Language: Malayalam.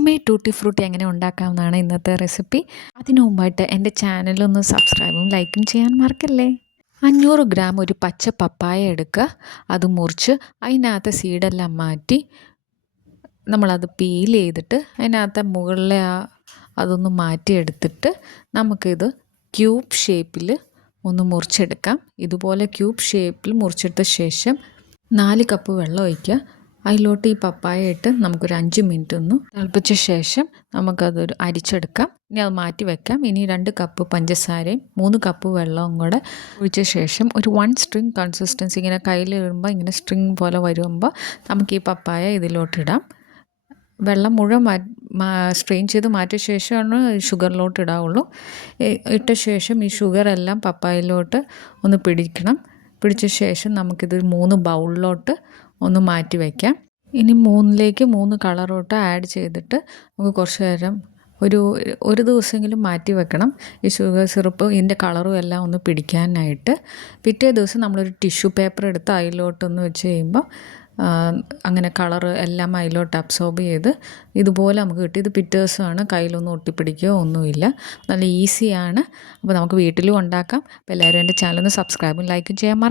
ഹോം മെയ്ഡ് ടൂട്ടി ഫ്രൂട്ടി എങ്ങനെ ഉണ്ടാക്കാമെന്നാണ് ഇന്നത്തെ റെസിപ്പി. അതിനു മുമ്പായിട്ട് എൻ്റെ ചാനലൊന്ന് സബ്സ്ക്രൈബും ലൈക്കും ചെയ്യാൻ മറക്കല്ലേ. 500 ഗ്രാം ഒരു പച്ച പപ്പായ എടുക്കുക. അത് മുറിച്ച് അതിനകത്ത് സീഡെല്ലാം മാറ്റി നമ്മളത് പീൽ ചെയ്തിട്ട് അതിനകത്ത് മുകളിലെ അതൊന്ന് മാറ്റിയെടുത്തിട്ട് നമുക്കിത് ക്യൂബ് ഷേപ്പിൽ ഒന്ന് മുറിച്ചെടുക്കാം. ഇതുപോലെ ക്യൂബ് ഷേപ്പിൽ മുറിച്ചെടുത്ത ശേഷം 4 കപ്പ് വെള്ളം ഒഴിക്കുക. അതിലോട്ട് ഈ പപ്പായ ഇട്ട് നമുക്കൊരു 5 മിനിറ്റ് ഒന്ന് തിളപ്പിച്ച ശേഷം നമുക്കതൊരു അരിച്ചെടുക്കാം. ഇനി അത് മാറ്റി വെക്കാം. ഇനി 2 കപ്പ് പഞ്ചസാരയും 3 കപ്പ് വെള്ളവും കൂടെ ഒഴിച്ച ശേഷം ഒരു 1 സ്ട്രിങ് കൺസിസ്റ്റൻസി ഇങ്ങനെ കയ്യിൽ ഇടുമ്പോൾ ഇങ്ങനെ സ്ട്രിങ് പോലെ വരുമ്പോൾ നമുക്ക് ഈ പപ്പായ ഇതിലോട്ടിടാം. വെള്ളം മുഴുവൻ സ്ട്രെയിൻ ചെയ്ത് മാറ്റിയ ശേഷമാണ് ഷുഗറിലോട്ട് ഇടാവുള്ളൂ. ഇട്ട ശേഷം ഈ ഷുഗറെല്ലാം പപ്പായയിലോട്ട് ഒന്ന് പിടിക്കണം. പിടിച്ച ശേഷം നമുക്കിത് 3 ബൗളിലോട്ട് ഒന്ന് മാറ്റി വയ്ക്കാം. ഇനി 3ലേക്ക് 3 കളറോട്ട് ആഡ് ചെയ്തിട്ട് നമുക്ക് കുറച്ച് നേരം ഒരു ദിവസമെങ്കിലും മാറ്റി വെക്കണം. ഈ ഷുഗർ സിറപ്പ് ഇതിൻ്റെ കളറും എല്ലാം ഒന്ന് പിടിക്കാനായിട്ട്. പിറ്റേ ദിവസം നമ്മളൊരു ടിഷ്യൂ പേപ്പർ എടുത്ത് അതിലോട്ടൊന്ന് വെച്ച് കഴിയുമ്പോൾ അങ്ങനെ കളറ് എല്ലാം അതിലോട്ട് അബ്സോർബ് ചെയ്ത് ഇതുപോലെ നമുക്ക് കിട്ടി. ഇത് പിറ്റേ ദിവസമാണ്, കയ്യിലൊന്നും ഒട്ടിപ്പിടിക്കുകയോ ഒന്നുമില്ല. നല്ല ഈസിയാണ്. അപ്പോൾ നമുക്ക് വീട്ടിലും ഉണ്ടാക്കാം. അപ്പോൾ എല്ലാവരും എൻ്റെ ചാനലൊന്ന് സബ്സ്ക്രൈബും ലൈക്കും ചെയ്യാൻ മറക്കരുത്.